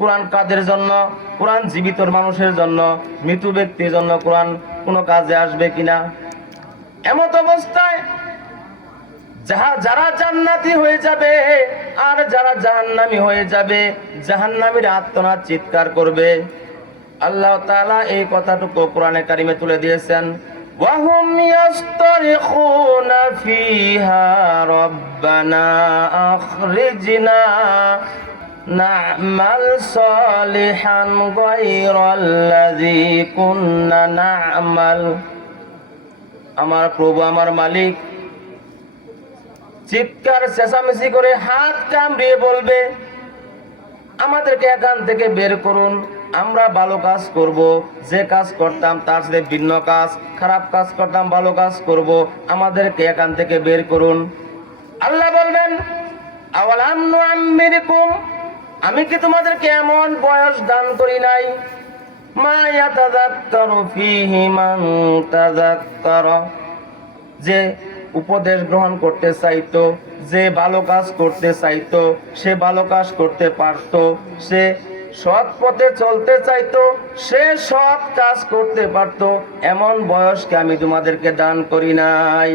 কোরআন কাদের জন্য? কোরআন জীবিত মানুষের জন্য, মৃত ব্যক্তির জন্য কোরআন কোনো কাজে আসবে কিনা? এমত অবস্থায় যারা জান্নাতি হয়ে যাবে আর যারা জাহান্নামী হয়ে যাবে, জাহান্নামীর আর্তনাদ চিৎকার করবে। আল্লাহ তাআলা এই কথাটুকু কোরআনে কারিমে তুলে দিয়েছেন, ওয়াহুম ইয়াস্তারিখুনা ফিহা রব্বানা আখরিজনা না'মাল সালিহান গায়রাল্লাযী কুন্না না'মাল। আমার প্রভু, আমার মালিক চিৎকার চেঁচামেচি করে হাত কামড়িয়ে বলবে, আমাদেরকে এখান থেকে বের করুন, আমরা ভালো কাজ করব, যে কাজ করতাম তার সাথে ভিন্ন কাজ, খারাপ কাজ করতাম ভালো কাজ করব, আমাদেরকে এখান থেকে বের করুন। আল্লাহ বলবেন, আওয়ালাম নুআম্মিরকুম, আমি কি তোমাদেরকে এমন বয়স দান করি নাই? মা ইয়াতাযাক্কারু ফীহি মান তাযাক্কারা, যে উপদেশ গ্রহণ করতে চাইতো, যে ভালো কাজ করতে চাইতো, সে ভালো কাজ করতে পারতো, সে সৎ পথে চলতে চাইতো, সে সৎ কাজ করতে পারতো, এমন বয়সকে আমি তোমাদেরকে দান করি নাই।